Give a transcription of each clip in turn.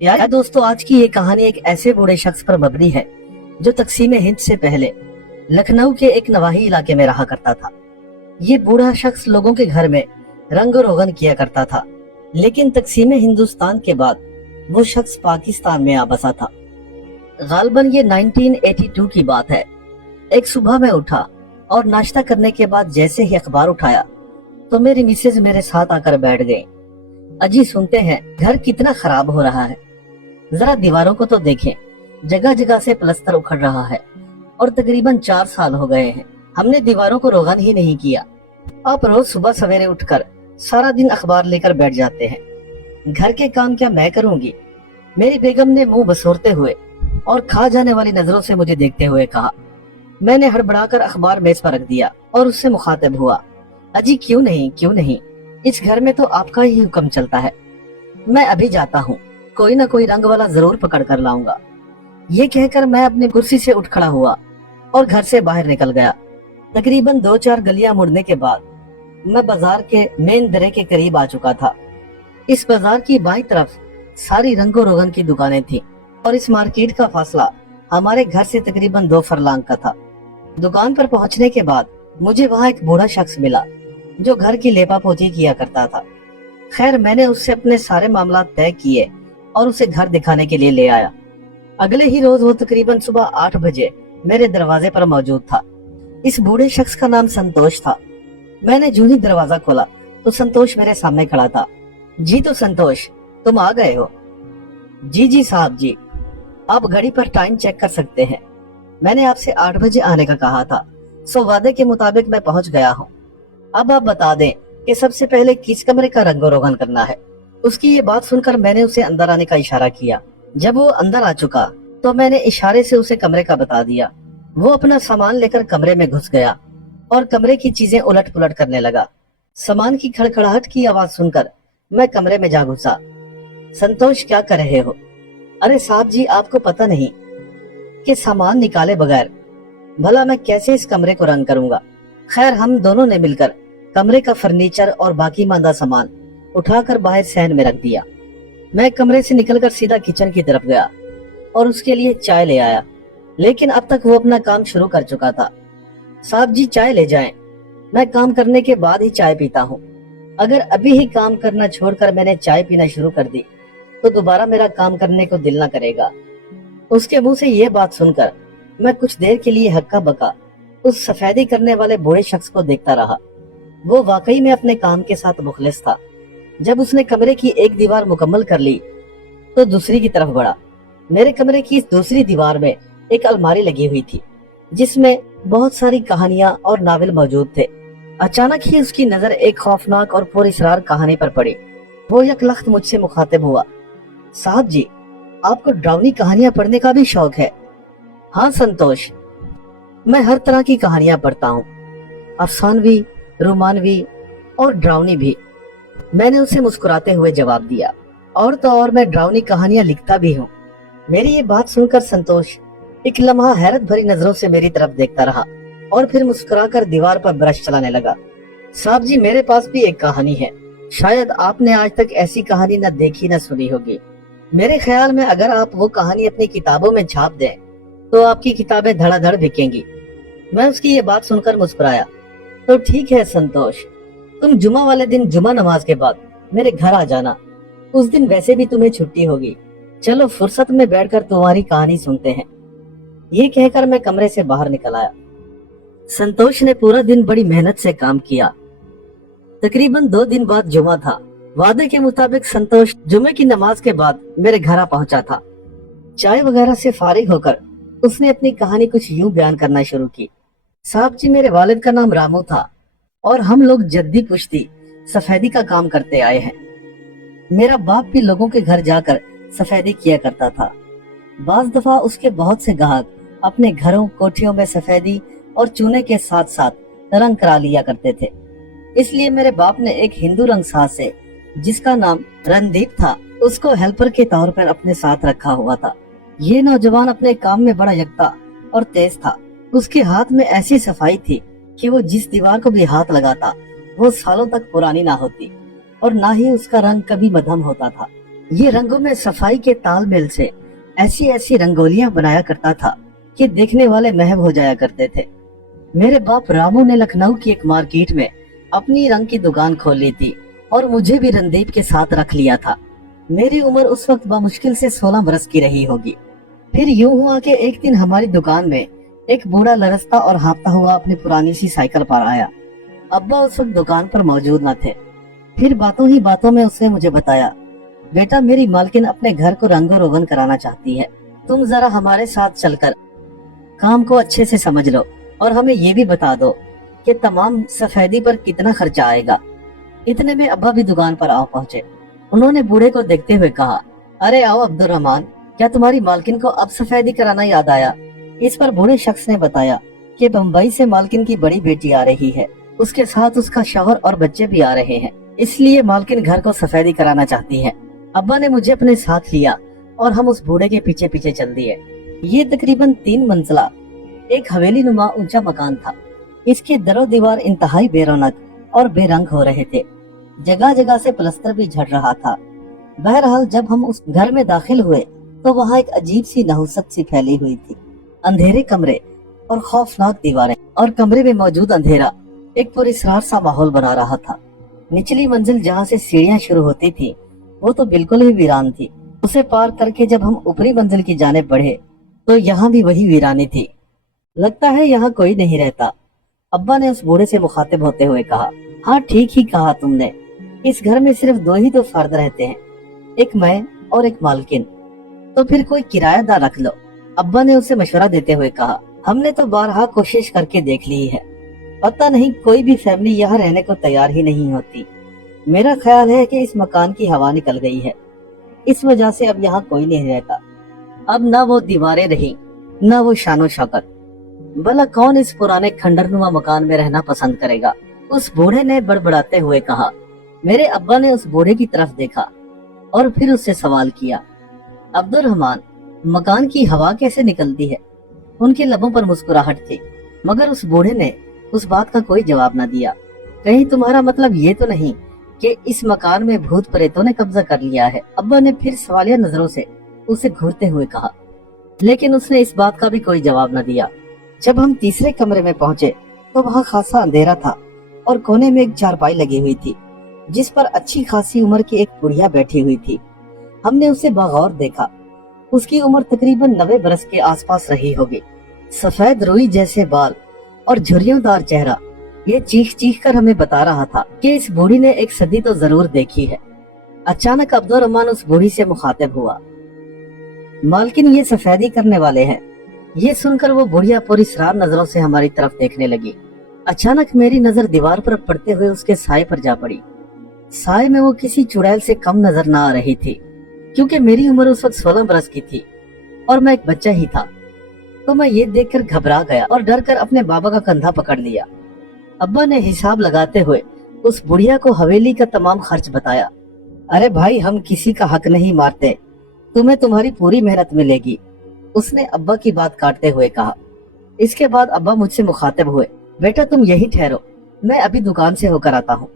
यार दोस्तों, आज की ये कहानी एक ऐसे बूढ़े शख्स पर मबनी है जो तकसीम हिंद से पहले लखनऊ के एक नवाही इलाके में रहा करता था। ये बूढ़ा शख्स लोगों के घर में रंग रोगन किया करता था, लेकिन तकसीम हिंदुस्तान के बाद वो शख्स पाकिस्तान में आ बसा था। गालबन ये 1982 की बात है। एक सुबह मैं उठा और नाश्ता करने के बाद जैसे ही अखबार उठाया तो मेरी मिसेज मेरे साथ आकर बैठ गई। अजी सुनते हैं, घर कितना खराब हो रहा है, जरा दीवारों को तो देखें, जगह जगह से प्लस्तर उखड़ रहा है और तकरीबन 4 साल हो गए हैं हमने दीवारों को रोगन ही नहीं किया। आप रोज सुबह सवेरे उठकर सारा दिन अखबार लेकर बैठ जाते हैं, घर के काम क्या मैं करूंगी? मेरी बेगम ने मुंह बसोरते हुए और खा जाने वाली नजरों से मुझे देखते हुए कहा। मैंने हड़बड़ाकर अखबार मेज पर रख दिया और उससे मुखातिब हुआ, अजी क्यों नहीं, इस घर में तो आपका ही हुक्म चलता है। मैं अभी जाता हूँ, कोई ना कोई रंग वाला जरूर पकड़ कर लाऊंगा। ये कहकर मैं अपनी कुर्सी से उठ खड़ा हुआ और घर से बाहर निकल गया। तकरीबन 2-4 गलियां मुड़ने के बाद मैं बाजार के मेन दरे के करीब आ चुका था। इस बाजार की बाईं तरफ सारी रंगो रोगन की दुकानें थी और इस मार्केट का फासला हमारे घर से तकरीबन 2 फरलांग का था। दुकान पर पहुंचने के बाद मुझे वहां एक बूढ़ा शख्स मिला जो घर की लेपा पोती किया करता था। खैर, मैंने उससे अपने सारे मामला तय किए और उसे घर दिखाने के लिए ले आया। अगले ही रोज वो तकरीबन सुबह 8 बजे मेरे दरवाजे पर मौजूद था। इस बूढ़े शख्स का नाम संतोष था। मैंने जूं ही दरवाजा खोला तो संतोष मेरे सामने खड़ा था। जी तो संतोष, तुम आ गए हो? जी साहब जी, आप घड़ी पर टाइम चेक कर सकते हैं। मैंने आपसे 8 बजे आने का कहा था, सो वादे के मुताबिक मैं पहुंच गया हूँ। अब आप बता दें कि सबसे पहले किस कमरे का रंगो रोगन करना है। उसकी ये बात सुनकर मैंने उसे अंदर आने का इशारा किया। जब वो अंदर आ चुका तो मैंने इशारे से उसे कमरे का बता दिया। वो अपना सामान लेकर कमरे में घुस गया और कमरे की चीजें उलट पुलट करने लगा। सामान की खड़खड़ाहट की आवाज सुनकर मैं कमरे में जा घुसा। संतोष, क्या कर रहे हो? अरे साहब जी, आपको पता नहीं कि सामान निकाले बगैर भला मैं कैसे इस कमरे को रंग करूंगा। खैर, हम दोनों ने मिलकर कमरे का फर्नीचर और बाकी मांदा सामान उठाकर बाहर सहन में रख दिया। मैं कमरे से निकलकर सीधा किचन की तरफ गया और उसके लिए चाय ले आया, लेकिन अब तक वो अपना काम शुरू कर चुका था। साहब जी, चाय ले जाएं। मैं काम करने के बाद ही चाय पीता हूँ। अगर अभी ही काम करना छोड़कर मैंने चाय पीना शुरू कर दी तो दोबारा मेरा काम करने को दिल न करेगा। उसके मुंह से ये बात सुनकर मैं कुछ देर के लिए हक्का बक्का उस सफेदी करने वाले बूढ़े शख्स को देखता रहा। वो वाकई में अपने काम के साथ मुखलिस था। जब उसने कमरे की एक दीवार मुकम्मल कर ली तो दूसरी की तरफ बढ़ा। मेरे कमरे की इस दूसरी दीवार में एक अलमारी लगी हुई थी जिसमें बहुत सारी कहानियां और नावल मौजूद थे। अचानक ही उसकी नजर एक खौफनाक और पुरअसरार कहानी पर पड़ी। वो यकलख्त मुझसे मुखातिब हुआ, साहब जी, आपको डरावनी कहानियां पढ़ने का भी शौक है? हाँ संतोष, मैं हर तरह की कहानियां पढ़ता हूँ, अफसानवी, रोमानवी और डरावनी भी। मैंने उसे मुस्कुराते हुए जवाब दिया। और तो और मैं डरावनी कहानियां लिखता भी हूँ। मेरी ये बात सुनकर संतोष एक लम्हा हैरत भरी नजरों से मेरी तरफ देखता रहा और फिर मुस्कुराकर दीवार पर ब्रश चलाने लगा। साहब जी, मेरे पास भी एक कहानी है। शायद आपने आज तक ऐसी कहानी न देखी न सुनी होगी। मेरे ख्याल में अगर आप वो कहानी अपनी किताबों में छाप दें तो आपकी किताबें धड़ाधड़ बिकेंगी। मैं उसकी ये बात सुनकर मुस्कुराया। तो ठीक है संतोष, तुम जुमा वाले दिन जुमा नमाज के बाद मेरे घर आ जाना। उस दिन वैसे भी तुम्हें छुट्टी होगी। चलो फुर्सत में बैठकर तुम्हारी कहानी सुनते हैं। ये कहकर मैं कमरे से बाहर निकल आया। संतोष ने पूरा दिन बड़ी मेहनत से काम किया। तकरीबन 2 दिन बाद जुमा था। वादे के मुताबिक संतोष जुमे की नमाज के बाद मेरे घर आ पहुंचा था। चाय वगैरह से फारिग होकर उसने अपनी कहानी कुछ यूं बयान करना शुरू की। साहब जी, मेरे वालिद का नाम रामू था और हम लोग जद्दी पुश्ती सफेदी का काम करते आए हैं। मेरा बाप भी लोगों के घर जाकर सफेदी किया करता था। बाज दफा उसके बहुत से ग्राहक अपने घरों कोठियों में सफेदी और चूने के साथ साथ रंग करा लिया करते थे। इसलिए मेरे बाप ने एक हिंदू रंगसाज से, जिसका नाम रणदीप था, उसको हेल्पर के तौर पर अपने साथ रखा हुआ था। ये नौजवान अपने काम में बड़ा यकता और तेज था। उसके हाथ में ऐसी सफाई थी कि वो जिस दीवार को भी हाथ लगाता वो सालों तक पुरानी ना होती और ना ही उसका रंग कभी मध्यम होता था। ये रंगों में सफाई के तालमेल से ऐसी ऐसी रंगोलियां बनाया करता था कि देखने वाले महव हो जाया करते थे। मेरे बाप रामू ने लखनऊ की एक मार्केट में अपनी रंग की दुकान खोल ली थी और मुझे भी रणदीप के साथ रख लिया था। मेरी उम्र उस वक्त बामुश्किल से 16 बरस की रही होगी। फिर यूं हुआ कि एक दिन हमारी दुकान में एक बूढ़ा लरसता और हाँफता हुआ अपनी पुरानी सी साइकिल पर आया। अब्बा उस वक्त दुकान पर मौजूद न थे। फिर बातों ही बातों में उसने मुझे बताया, बेटा मेरी मालकिन अपने घर को रंगो रोगन कराना चाहती है, तुम जरा हमारे साथ चलकर काम को अच्छे से समझ लो और हमें ये भी बता दो कि तमाम सफेदी पर कितना खर्चा आएगा। इतने में अब्बा भी दुकान पर आ पहुंचे। उन्होंने बूढ़े को देखते हुए कहा, अरे आओ अब्दुल रहमान, क्या तुम्हारी मालकिन को अब सफेदी कराना याद आया? इस पर बूढ़े शख्स ने बताया कि बम्बई से मालकिन की बड़ी बेटी आ रही है, उसके साथ उसका शौहर और बच्चे भी आ रहे हैं, इसलिए मालकिन घर को सफेदी कराना चाहती है। अब्बा ने मुझे अपने साथ लिया और हम उस बूढ़े के पीछे पीछे चल दिए। ये तकरीबन 3 मंजिला एक हवेली नुमा ऊंचा मकान था। इसके दरो दीवार इंतहाई बेरौनक और बेरंग हो रहे थे। जगह जगह से प्लस्तर भी झड़ रहा था। बहरहाल जब हम उस घर में दाखिल हुए तो वहाँ एक अजीब सी नहुसत सी फैली हुई थी। अंधेरे कमरे और खौफनाक दीवारें और कमरे में मौजूद अंधेरा एक पुरस्रार सा माहौल बना रहा था। निचली मंजिल जहाँ से सीढ़ियाँ शुरू होती थी वो तो बिल्कुल ही वीरान थी। उसे पार करके जब हम ऊपरी मंजिल की जाने बढ़े तो यहाँ भी वही वीरानी थी। लगता है यहाँ कोई नहीं रहता, अब्बा ने उस बूढ़े से मुखातिब होते हुए कहा। हाँ ठीक ही कहा तुमने, इस घर में सिर्फ 2 ही तो फर्द रहते हैं, एक मैं और एक मालकिन। तो फिर कोई किरायादार रख लो, अब्बा ने उसे मशवरा देते हुए कहा। हमने तो बारहा कोशिश करके देख ली है, पता नहीं कोई भी फैमिली यहाँ रहने को तैयार ही नहीं होती। मेरा ख्याल है कि इस मकान की हवा निकल गई है, इस वजह से अब यहाँ कोई नहीं रहता। अब ना वो दीवारें रही ना वो शानो शौकत। भला कौन इस पुराने खंडरनुमा मकान में रहना पसंद करेगा? उस बूढ़े ने बड़बड़ाते हुए कहा। मेरे अब्बा ने उस बूढ़े की तरफ देखा और फिर उससे सवाल किया, अब्दुल रहमान, मकान की हवा कैसे निकलती है? उनके लबों पर मुस्कुराहट थी, मगर उस बूढ़े ने उस बात का कोई जवाब न दिया। कहीं तुम्हारा मतलब ये तो नहीं कि इस मकान में भूत प्रेतों ने कब्जा कर लिया है? अब्बा ने फिर सवालिया नजरों से उसे घूरते हुए कहा, लेकिन उसने इस बात का भी कोई जवाब न दिया। जब हम तीसरे कमरे में पहुंचे तो वहाँ खासा अंधेरा था और कोने में एक चारपाई लगी हुई थी जिस पर अच्छी खासी उम्र की एक बुढ़िया बैठी हुई थी। हमने उसे बगौर देखा। उसकी उम्र तकरीबन 90 बरस के आसपास रही होगी। सफेद रुई जैसे बाल और झुर्रियोंदार चेहरा ये चीख चीख कर हमें बता रहा था कि इस बूढ़ी ने एक सदी तो जरूर देखी है। अचानक अब्दुल रहमान उस बूढ़ी से मुखातिब हुआ, मालकिन ये सफेदी करने वाले हैं। ये सुनकर वो बुढ़िया पूरी सरार नजरों से हमारी तरफ देखने लगी। अचानक मेरी नजर दीवार पर पड़ते हुए उसके साए पर जा पड़ी। साए में वो किसी चुड़ैल से कम नजर न आ रही थी, क्योंकि मेरी उम्र उस वक्त 16 बरस की थी और मैं एक बच्चा ही था। तो मैं ये देखकर घबरा गया और डर कर अपने बाबा का कंधा पकड़ लिया। अब्बा ने हिसाब लगाते हुए उस बुढ़िया को हवेली का तमाम खर्च बताया। अरे भाई, हम किसी का हक नहीं मारते, तुम्हें तुम्हारी पूरी मेहनत मिलेगी, उसने अब्बा की बात काटते हुए कहा। इसके बाद अब्बा मुझसे मुखातिब हुए, बेटा तुम यही ठहरो, मैं अभी दुकान से होकर आता हूँ।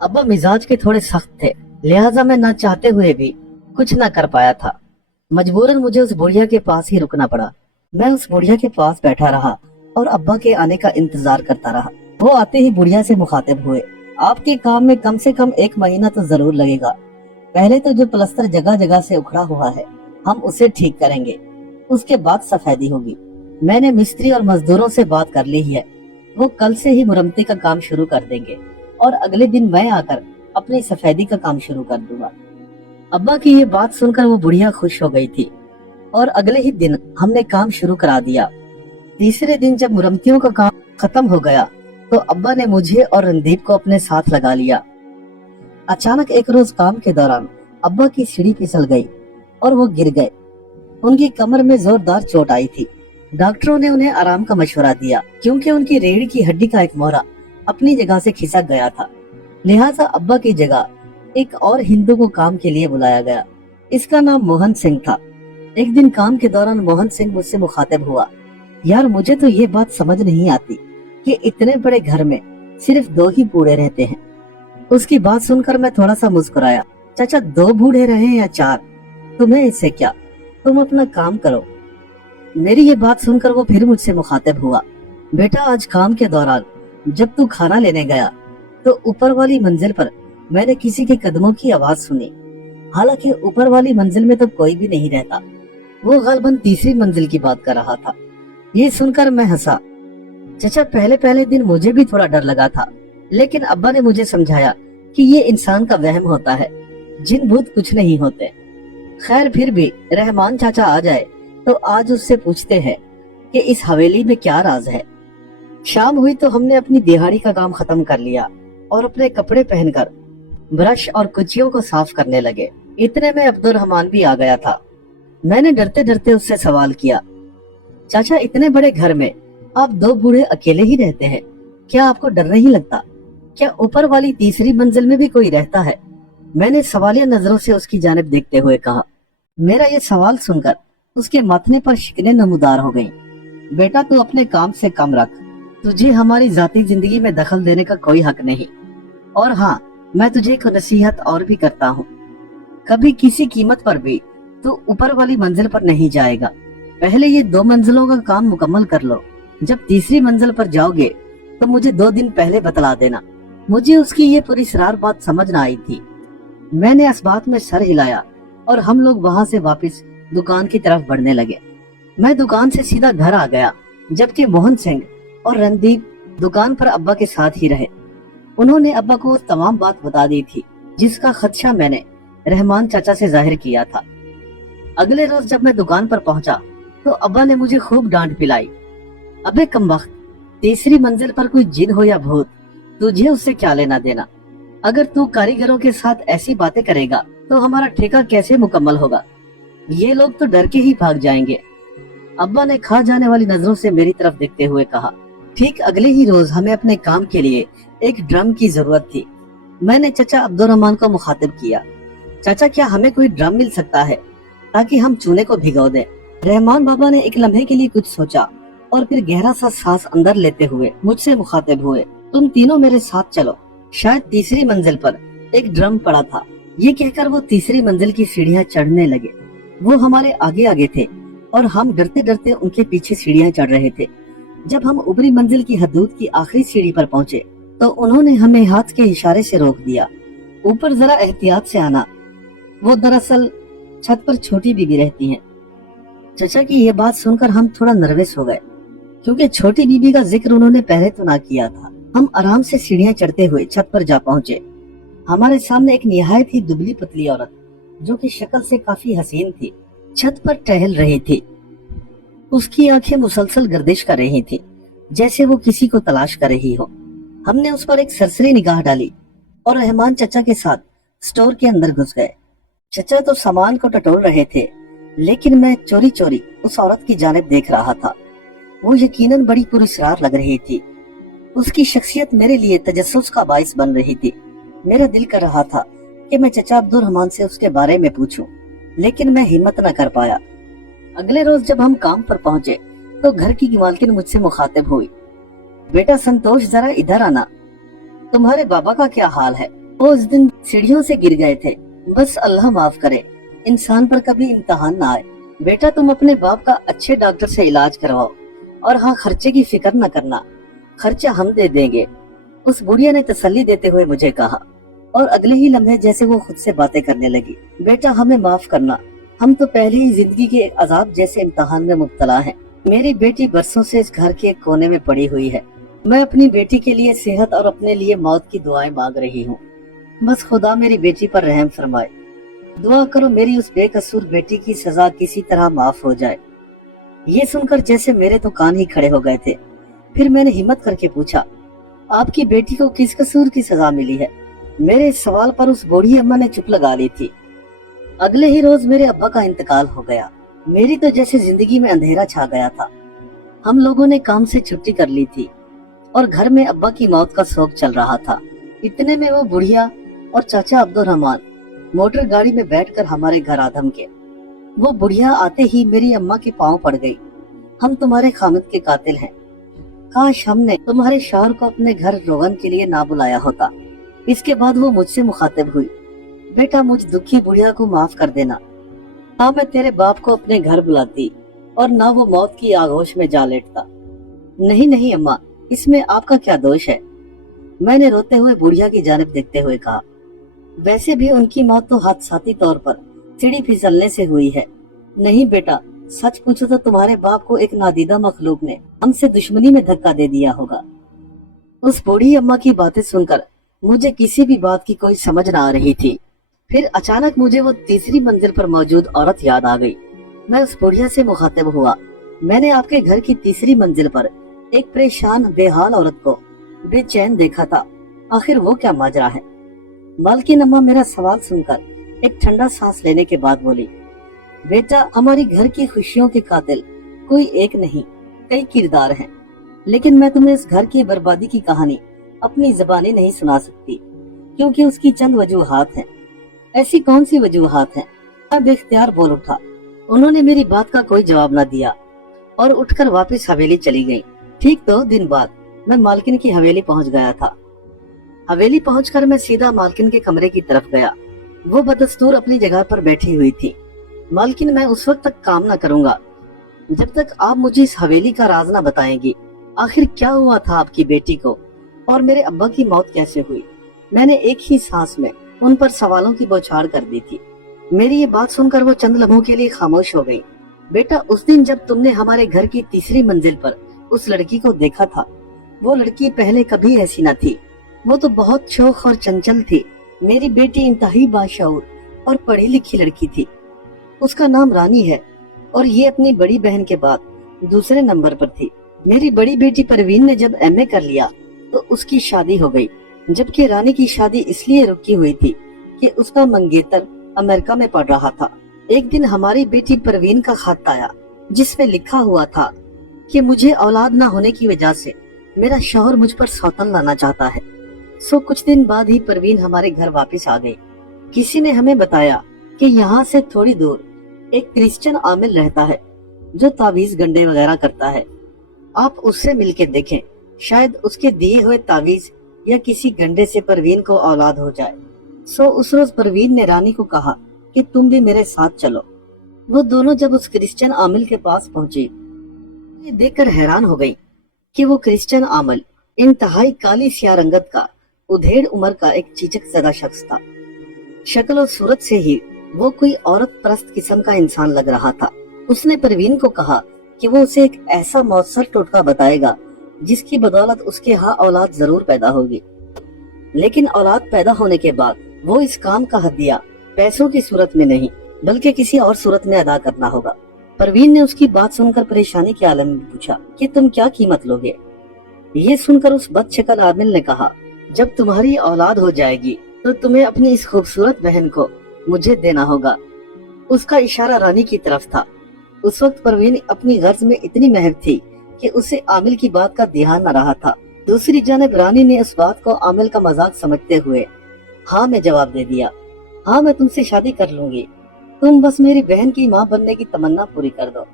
अब्बा मिजाज के थोड़े सख्त थे, लिहाजा मैं न चाहते हुए भी कुछ न कर पाया था। मजबूरन मुझे उस बुढ़िया के पास ही रुकना पड़ा। मैं उस बुढ़िया के पास बैठा रहा और अब्बा के आने का इंतजार करता रहा। वो आते ही बुढ़िया से मुखातिब हुए, आपके काम में कम से कम 1 महीना तो जरूर लगेगा। पहले तो जो प्लस्तर जगह जगह से उखड़ा हुआ है हम उसे ठीक करेंगे, उसके बाद सफेदी होगी। मैंने मिस्त्री और मजदूरों से बात कर ली है, वो कल से ही मुरम्मती का काम शुरू कर देंगे और अगले दिन मैं आकर अपनी सफेदी का काम शुरू कर दूंगा। अब्बा की ये बात सुनकर वो बुढ़िया खुश हो गई थी और अगले ही दिन हमने काम शुरू करा दिया। तीसरे दिन जब मुरम्मतियों का काम खत्म हो गया तो अब्बा ने मुझे और रणदीप को अपने साथ लगा लिया। अचानक एक रोज काम के दौरान अब्बा की सीढ़ी फिसल गई और वो गिर गए। उनकी कमर में जोरदार चोट आई थी। डॉक्टरों ने उन्हें आराम का मशवरा दिया क्योंकि उनकी रीढ़ की हड्डी का एक मोहरा अपनी जगह से खिसक गया था। लिहाजा अब्बा की जगह एक और हिंदू को काम के लिए बुलाया गया। इसका नाम मोहन सिंह था। एक दिन काम के दौरान मोहन सिंह मुझसे मुखातिब हुआ, यार मुझे तो ये बात समझ नहीं आती कि इतने बड़े घर में सिर्फ 2 ही बूढ़े रहते हैं। उसकी बात सुनकर मैं थोड़ा सा मुस्कुराया चाचा 2 बूढ़े रहे या 4, तुम्हें इससे क्या, तुम अपना काम करो। मेरी ये बात सुनकर वो फिर मुझसे मुखातिब हुआ। बेटा, आज काम के दौरान जब तू खाना लेने गया तो ऊपर वाली मंजिल पर मैंने किसी के कदमों की आवाज सुनी। हालांकि ऊपर वाली मंजिल में तो कोई भी नहीं रहता। वो गालबन तीसरी मंजिल की बात कर रहा था। ये सुनकर मैं हंसा। चाचा, पहले पहले दिन मुझे भी थोड़ा डर लगा था, लेकिन अब्बा ने मुझे समझाया कि ये इंसान का वहम होता है, जिन भूत कुछ नहीं होते। खैर, फिर भी रहमान चाचा आ जाए तो आज उससे पूछते हैं कि इस हवेली में क्या राज है। शाम हुई तो हमने अपनी दिहाड़ी का काम खत्म कर लिया और अपने कपड़े पहनकर ब्रश और कुचियों को साफ करने लगे। इतने में अब्दुल रहमान भी आ गया था। मैंने डरते डरते उससे सवाल किया, चाचा, इतने बड़े घर में आप 2 बूढ़े अकेले ही रहते हैं, क्या आपको डर नहीं लगता? क्या ऊपर वाली तीसरी मंजिल में भी कोई रहता है? मैंने सवालिया नजरों से उसकी जानिब देखते हुए कहा। मेरा ये सवाल सुनकर उसके माथे पर शिकने नमूदार हो गई। बेटा, तू अपने काम से कम रख, तुझे हमारी जाती जिंदगी में दखल देने का कोई हक नहीं। और हाँ, मैं तुझे एक नसीहत और भी करता हूँ, कभी किसी कीमत पर भी तू ऊपर वाली मंजिल पर नहीं जाएगा। पहले ये 2 मंजिलों का काम मुकम्मल कर लो। जब तीसरी मंजिल पर जाओगे तो मुझे 2 दिन पहले बतला देना। मुझे उसकी ये पूरी सरार बात समझ न आई थी। मैंने इस बात में सर हिलाया और हम लोग वहाँ से वापस दुकान की तरफ बढ़ने लगे। मैं दुकान से सीधा घर आ गया, जबकि मोहन सिंह और रणदीप दुकान पर अब्बा के साथ ही रहे। उन्होंने अब्बा को तमाम बात बता दी थी, जिसका खदशा मैंने रहमान चाचा से जाहिर किया था। अगले रोज जब मैं दुकान पर पहुंचा तो अब्बा ने मुझे खूब डांट पिलाई। अबे कमबख्त, तीसरी मंजिल पर कोई जिन हो या भूत, तुझे उससे क्या लेना देना? अगर तू कारीगरों के साथ ऐसी बातें करेगा तो हमारा ठेका कैसे मुकम्मल होगा? ये लोग तो डर के ही भाग जाएंगे। अब्बा ने खा जाने वाली नजरों से मेरी तरफ देखते हुए कहा। ठीक अगले ही रोज हमें अपने काम के लिए एक ड्रम की जरूरत थी। मैंने चाचा अब्दुल रहमान को मुखातिब किया। चाचा, क्या हमें कोई ड्रम मिल सकता है ताकि हम चूने को भिगो दें? रहमान बाबा ने एक लम्हे के लिए कुछ सोचा और फिर गहरा सा सांस अंदर लेते हुए मुझसे मुखातिब हुए। तुम तीनों मेरे साथ चलो, शायद तीसरी मंजिल पर एक ड्रम पड़ा था। ये कहकर वो तीसरी मंजिल की सीढ़ियाँ चढ़ने लगे। वो हमारे आगे आगे थे और हम डरते डरते उनके पीछे सीढ़ियाँ चढ़ रहे थे। जब हम ऊपरी मंजिल की हदूद की आखिरी सीढ़ी पर पहुँचे तो उन्होंने हमें हाथ के इशारे से रोक दिया। ऊपर जरा एहतियात से आना, वो दरअसल छत पर छोटी बीबी रहती हैं। चाचा की ये बात सुनकर हम थोड़ा नर्वस हो गए, क्योंकि छोटी बीबी का जिक्र उन्होंने पहले तो ना किया था। हम आराम से सीढ़ियाँ चढ़ते हुए छत पर जा पहुँचे। हमारे सामने एक निहायत ही दुबली पतली औरत, जो कि शक्ल से काफी हसीन थी, छत पर टहल रही थी। उसकी आंखें मुसलसल गर्दिश कर रही थी, जैसे वो किसी को तलाश कर रही हो। हमने उस पर एक सरसरी निगाह डाली और रहमान चचा के साथ स्टोर के अंदर घुस गए। चचा तो सामान को टटोल रहे थे, लेकिन मैं चोरी चोरी उस औरत की जानिब देख रहा था। वो यकीनन बड़ी पुरस्कार लग रही थी। उसकी शख्सियत मेरे लिए तजस्सुस का बाइस बन रही थी। मेरा दिल कर रहा था कि मैं चचा अब्दुल रहमान से उसके बारे में पूछूं, लेकिन मैं हिम्मत न कर पाया। अगले रोज जब हम काम पर पहुंचे तो घर की मालकिन मुझसे मुखातिब हुई। बेटा संतोष, जरा इधर आना, तुम्हारे बाबा का क्या हाल है? वो उस दिन सीढ़ियों से गिर गए थे। बस अल्लाह माफ करे, इंसान पर कभी इम्तिहान ना आए। बेटा, तुम अपने बाप का अच्छे डॉक्टर से इलाज करवाओ, और हाँ, खर्चे की फिक्र न करना, खर्चा हम दे देंगे, उस बुढ़िया ने तसल्ली देते हुए मुझे कहा। और अगले ही लम्हे जैसे वो खुद से बातें करने लगी। बेटा, हमें माफ करना, हम तो पहले ही जिंदगी के एक अजाब जैसे इम्तिहान में मुब्तला हैं। मेरी बेटी बरसों से इस घर के एक कोने में पड़ी हुई है। मैं अपनी बेटी के लिए सेहत और अपने लिए मौत की दुआएं मांग रही हूँ। बस खुदा मेरी बेटी पर रहम फरमाए। दुआ करो मेरी उस बेकसूर बेटी की सजा किसी तरह माफ हो जाए। ये सुनकर जैसे मेरे तो कान ही खड़े हो गए थे। फिर मैंने हिम्मत करके पूछा, आपकी बेटी को किस कसूर की सजा मिली है? मेरे इस सवाल पर उस बूढ़ी अम्मा ने चुप लगा ली थी। अगले ही रोज मेरे अब्बा का इंतकाल हो गया। मेरी तो जैसे जिंदगी में अंधेरा छा गया था। हम लोगों ने काम से छुट्टी कर ली थी और घर में अब्बा की मौत का शोक चल रहा था। इतने में वो बुढ़िया और चाचा अब्दुल रहमान मोटर गाड़ी में बैठकर हमारे घर आधम के। वो बुढ़िया आते ही मेरी अम्मा के पांव पड़ गई। हम तुम्हारे खामिद के कातिल हैं। काश हमने तुम्हारे शौहर को अपने घर रोगन के लिए ना बुलाया होता। इसके बाद वो मुझसे मुखातिब हुई। बेटा मुझ दुखी बुढ़िया को माफ कर देना। हाँ मैं तेरे बाप को अपने घर बुलाती और ना वो मौत की आगोश में जा लेटता। नहीं नहीं अम्मा, इसमें आपका क्या दोष है? मैंने रोते हुए बुढ़िया की जानिब देखते हुए कहा। वैसे भी उनकी मौत तो हादसाती तौर पर सीढ़ी फिसलने से हुई है। नहीं बेटा, सच पूछो तो तुम्हारे बाप को एक नादीदा मखलूक ने हमसे दुश्मनी में धक्का दे दिया होगा। उस बूढ़ी अम्मा की बातें सुनकर मुझे किसी भी बात की कोई समझ न आ रही थी। फिर अचानक मुझे वो तीसरी मंजिल पर मौजूद औरत याद आ गई। मैं उस बुढ़िया से मुखातिब हुआ। मैंने आपके घर की तीसरी मंजिल पर एक परेशान बेहाल औरत को बेचैन देखा था। आखिर वो क्या माजरा है? मालकिन अम्मा मेरा सवाल सुनकर एक ठंडा सांस लेने के बाद बोली, बेटा हमारी घर की खुशियों के कातिल कोई एक नहीं, कई किरदार हैं। लेकिन मैं तुम्हें इस घर की बर्बादी की कहानी अपनी ज़बानी नहीं सुना सकती, क्योंकि उसकी चंद वजूहात हैं। ऐसी कौन सी वजूहात हैं? मैं बेख्तियार बोल उठा। उन्होंने मेरी बात का कोई जवाब न दिया और उठकर वापस हवेली चली गई। ठीक 2 दिन बाद मैं मालकिन की हवेली पहुंच गया था। हवेली पहुंचकर मैं सीधा मालकिन के कमरे की तरफ गया। वो बदस्तूर अपनी जगह पर बैठी हुई थी। मालकिन, मैं उस वक्त तक काम न करूंगा जब तक आप मुझे इस हवेली का राज न बताएंगी। आखिर क्या हुआ था आपकी बेटी को और मेरे अब्बा की मौत कैसे हुई? मैंने एक ही सांस में उन पर सवालों की बौछार कर दी थी। मेरी ये बात सुनकर वो चंद लम्हों के लिए खामोश हो गई। बेटा, उस दिन जब तुमने हमारे घर की तीसरी मंजिल पर उस लड़की को देखा था, वो लड़की पहले कभी ऐसी न थी। वो तो बहुत शौक और चंचल थी। मेरी बेटी इंतहाई बाशऊर और पढ़ी लिखी लड़की थी। उसका नाम रानी है और ये अपनी बड़ी बहन के बाद दूसरे नंबर पर थी। मेरी बड़ी बेटी परवीन ने जब एमए कर लिया तो उसकी शादी हो गई, जबकि रानी की शादी इसलिए रुकी हुई थी कि उसका मंगेतर अमेरिका में पढ़ रहा था। एक दिन हमारी बेटी परवीन का खत आया जिसमें लिखा हुआ था कि मुझे औलाद न होने की वजह से मेरा शौहर मुझ पर सौतन लाना चाहता है। सो कुछ दिन बाद ही परवीन हमारे घर वापस आ गई। किसी ने हमें बताया कि यहाँ से थोड़ी दूर एक क्रिश्चियन आमिल रहता है जो तावीज गंडे वगैरह करता है। आप उससे मिलके देखें, शायद उसके दिए हुए तावीज या किसी गंडे से परवीन को औलाद हो जाए। सो उस रोज परवीन ने रानी को कहा कि तुम भी मेरे साथ चलो। वो दोनों जब उस क्रिश्चियन आमिल के पास पहुंची, ये देखकर हैरान हो गई कि वो क्रिश्चियन आमिल इंतहाई काली स्या रंगत का उधेड़ उम्र का एक चीचक ज़दा शख्स था। शक्ल और सूरत से ही वो कोई औरत परस्त किस्म का इंसान लग रहा था। उसने परवीन को कहा कि वो उसे एक ऐसा मौसर टोटका बताएगा जिसकी बदौलत उसके यहाँ औलाद जरूर पैदा होगी। लेकिन औलाद पैदा होने के बाद वो इस काम का हदिया पैसों की सूरत में नहीं बल्कि किसी और सूरत में अदा करना होगा। परवीन ने उसकी बात सुनकर परेशानी के आलम में पूछा कि तुम क्या कीमत लोगे? ये सुनकर उस बदशक्ल आमिल ने कहा, जब तुम्हारी औलाद हो जाएगी तो तुम्हें अपनी इस खूबसूरत बहन को मुझे देना होगा। उसका इशारा रानी की तरफ था। उस वक्त परवीन अपनी गर्ज में इतनी महव थी कि उसे आमिल की बात का ध्यान न रहा था। दूसरी जानिब रानी ने उस बात को आमिल का मजाक समझते हुए हाँ में जवाब दे दिया। हाँ, मैं तुमसे शादी कर लूंगी, तुम बस मेरी बहन की माँ बनने की तमन्ना पूरी कर दो।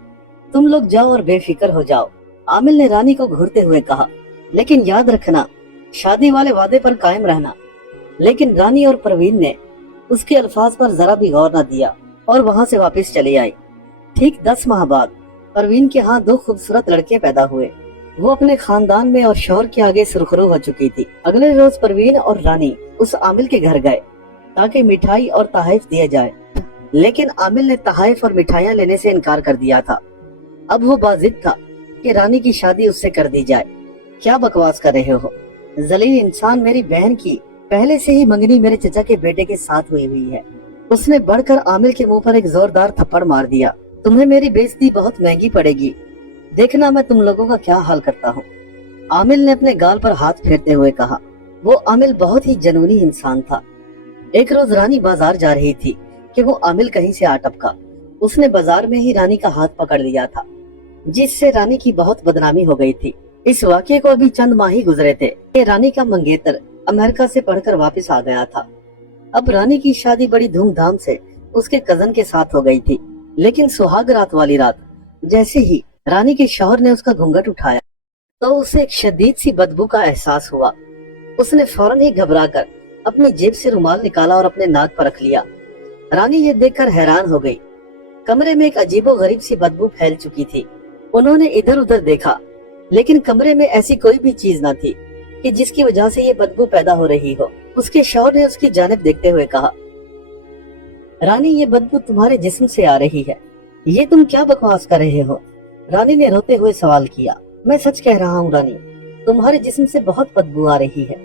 तुम लोग जाओ और बेफिक्र हो जाओ। आमिल ने रानी को घूरते हुए कहा, लेकिन याद रखना, शादी वाले वादे पर कायम रहना। लेकिन रानी और परवीन ने उसके अल्फाज पर जरा भी गौर न दिया और वहाँ से वापस चली आई। ठीक 10 माह बाद परवीन के यहाँ 2 खूबसूरत लड़के पैदा हुए। वो अपने खानदान में और शौहर के आगे सुरखरू हो चुकी थी। अगले रोज परवीन और रानी उस आमिल के घर गए ताकि मिठाई और तहाइफ दिए जाए, लेकिन आमिल ने तहाइफ और मिठाइयाँ लेने से इनकार कर दिया था। अब वो बाजिद था कि रानी की शादी उससे कर दी जाए। क्या बकवास कर रहे हो जलील इंसान, मेरी बहन की पहले से ही मंगनी मेरे चचा के बेटे के साथ हुई है। उसने बढ़कर आमिल के मुंह पर एक जोरदार थप्पड़ मार दिया। तुम्हें मेरी बेइज्जती बहुत महंगी पड़ेगी, देखना मैं तुम लोगों का क्या हाल करता हूँ। आमिल ने अपने गाल पर हाथ फेरते हुए कहा। वो आमिल बहुत ही जनूनी इंसान था। एक रोज रानी बाजार जा रही थी कि वो आमिल कहीं से आ टपका। उसने बाजार में ही रानी का हाथ पकड़ लिया था, जिससे रानी की बहुत बदनामी हो गई थी। इस वाक़ये को अभी चंद माह ही गुजरे थे कि रानी का मंगेतर अमेरिका से पढ़कर वापस आ गया था। अब रानी की शादी बड़ी धूमधाम से उसके कजन के साथ हो गई थी। लेकिन सुहाग रात वाली रात जैसे ही रानी के शौहर ने उसका घूंघट उठाया तो उसे एक शदीद सी बदबू का एहसास हुआ। उसने फौरन ही घबराकर अपनी जेब से रुमाल निकाला और अपने नाक पर रख लिया। रानी ये देखकर हैरान हो गई। कमरे में एक अजीबोगरीब सी बदबू फैल चुकी थी। उन्होंने इधर उधर देखा, लेकिन कमरे में ऐसी कोई भी चीज न थी कि जिसकी वजह से ये बदबू पैदा हो रही हो। उसके शौहर ने उसकी जानिब देखते हुए कहा, रानी ये बदबू तुम्हारे जिस्म से आ रही है, ये तुम क्या बकवास कर रहे हो? रानी ने रोते हुए सवाल किया। मैं सच कह रहा हूँ रानी, तुम्हारे जिस्म से बहुत बदबू आ रही है।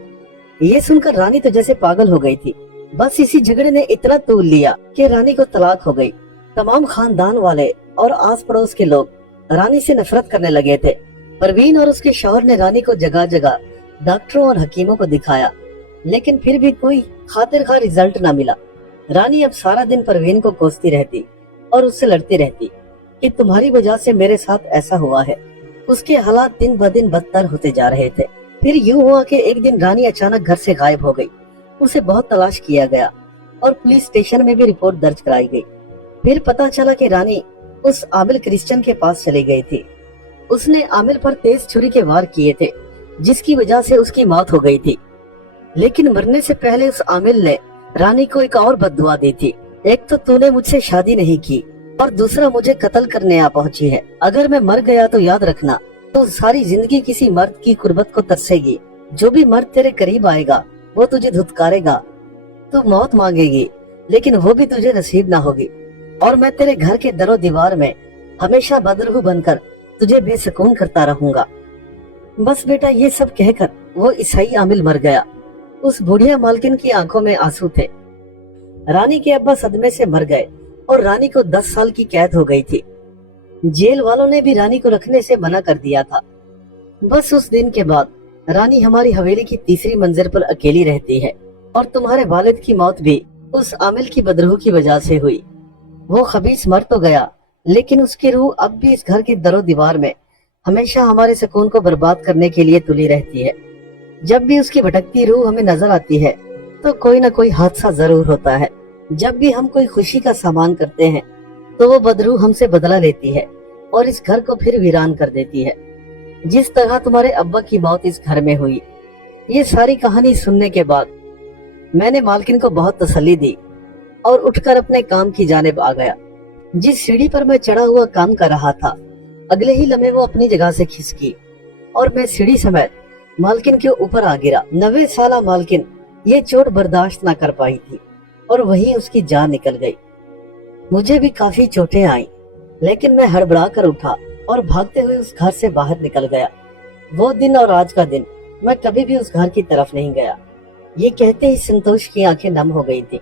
ये सुनकर रानी तो जैसे पागल हो गई थी। बस इसी झगड़े ने इतना तूल लिया कि रानी को तलाक हो गई। तमाम खानदान वाले और आस पड़ोस के लोग रानी से नफरत करने लगे थे। परवीन और उसके शौहर ने रानी को जगह जगह डॉक्टरों और हकीमों को दिखाया, लेकिन फिर भी कोई खातिर खा रिजल्ट न मिला। रानी अब सारा दिन परवीन को कोसती रहती और उससे लड़ती रहती कि तुम्हारी वजह से मेरे साथ ऐसा हुआ है। उसके हालात दिन ब दिन बदतर होते जा रहे थे। फिर यूं हुआ कि एक दिन रानी अचानक घर से गायब हो गई। उसे बहुत तलाश किया गया और पुलिस स्टेशन में भी रिपोर्ट दर्ज कराई गई। फिर पता चला कि रानी उस आमिल क्रिश्चियन के पास चली गई थी। उसने आमिल पर तेज छुरी के वार किए थे, जिसकी वजह से उसकी मौत हो गई थी। लेकिन मरने से पहले उस आमिल ने रानी को एक और बद्दुआ दी थी। एक तो तूने मुझसे शादी नहीं की और दूसरा मुझे कत्ल करने आ पहुंची है। अगर मैं मर गया तो याद रखना, तो सारी जिंदगी किसी मर्द की कुर्बत को तरसेगी। जो भी मर्द तेरे करीब आएगा वो तुझे धुतकारेगा। तू मौत मांगेगी, लेकिन वो भी तुझे नसीब ना होगी। और मैं तेरे घर के दरो दीवार में हमेशा बदरूह बनकर तुझे बेसुकून करता रहूंगा। बस बेटा, ये सब कहकर वो ईसाई आमिल मर गया। उस बुढ़िया मालकिन की आंखों में आंसू थे। रानी के अब्बा सदमे से मर गए और रानी को 10 साल की कैद हो गई थी। जेल वालों ने भी रानी को रखने से मना कर दिया था। बस उस दिन के बाद रानी हमारी हवेली की तीसरी मंजिल पर अकेली रहती है। और तुम्हारे वालिद की मौत भी उस आमिल की बदरूह की वजह से हुई। वो खबीस मर तो गया, लेकिन उसकी रूह अब भी इस घर की दरो दीवार में हमेशा हमारे सुकून को बर्बाद करने के लिए तुली रहती है। जब भी उसकी भटकती रूह हमें नजर आती है तो कोई न कोई हादसा जरूर होता है। जब भी हम कोई खुशी का सामान करते हैं तो वो बदरूह हमसे बदला लेती है और इस घर को फिर वीरान कर देती है। जिस तरह तुम्हारे अब्बा की मौत इस घर में हुई। ये सारी कहानी सुनने के बाद मैंने मालकिन को बहुत तसल्ली दी और उठकर अपने काम की जानिब आ गया। जिस सीढ़ी पर मैं चढ़ा हुआ काम कर रहा था, अगले ही लम्हे वो अपनी जगह से खिसकी और मैं सीढ़ी समेत मालकिन के ऊपर आ गिरा। 90 साला मालकिन ये चोट बर्दाश्त न कर पाई थी और वहीं उसकी जान निकल गई। मुझे भी काफी चोटें आई, लेकिन मैं हड़बड़ा कर उठा और भागते हुए उस घर से बाहर निकल गया। वो दिन और आज का दिन मैं कभी भी उस घर की तरफ नहीं गया। ये कहते ही संतोष की आंखें नम हो गई थी।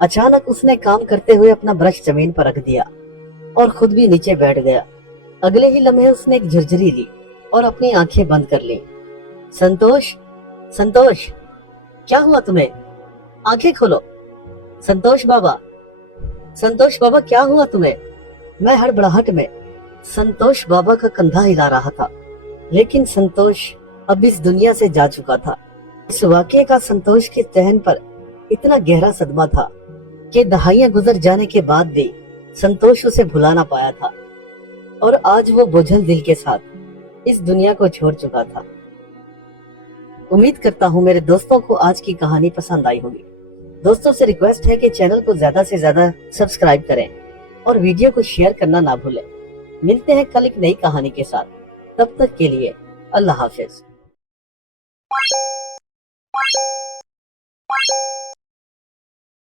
अचानक उसने काम करते हुए अपना ब्रश जमीन पर रख दिया और खुद भी नीचे बैठ गया। अगले ही लम्हे उसने एक झुरझुरी ली और अपनी आंखें बंद कर ली। संतोष, संतोष, क्या हुआ तुम्हें? आंखें खोलो। संतोष बाबा, संतोष बाबा, क्या हुआ तुम्हें? मैं हड़बड़ाहट में संतोष बाबा का कंधा हिला रहा था, लेकिन संतोष अब इस दुनिया से जा चुका था। इस वाकये का संतोष के जहन पर इतना गहरा सदमा था कि दहाइयां गुजर जाने के बाद भी संतोष उसे भुला ना पाया था और आज वो बोझल दिल के साथ इस दुनिया को छोड़ चुका था। उम्मीद करता हूँ मेरे दोस्तों को आज की कहानी पसंद आई होगी। दोस्तों से रिक्वेस्ट है कि चैनल को ज्यादा से ज्यादा सब्सक्राइब करें और वीडियो को शेयर करना ना भूलें। मिलते हैं कल एक नई कहानी के साथ। तब तक के लिए अल्लाह हाफिज।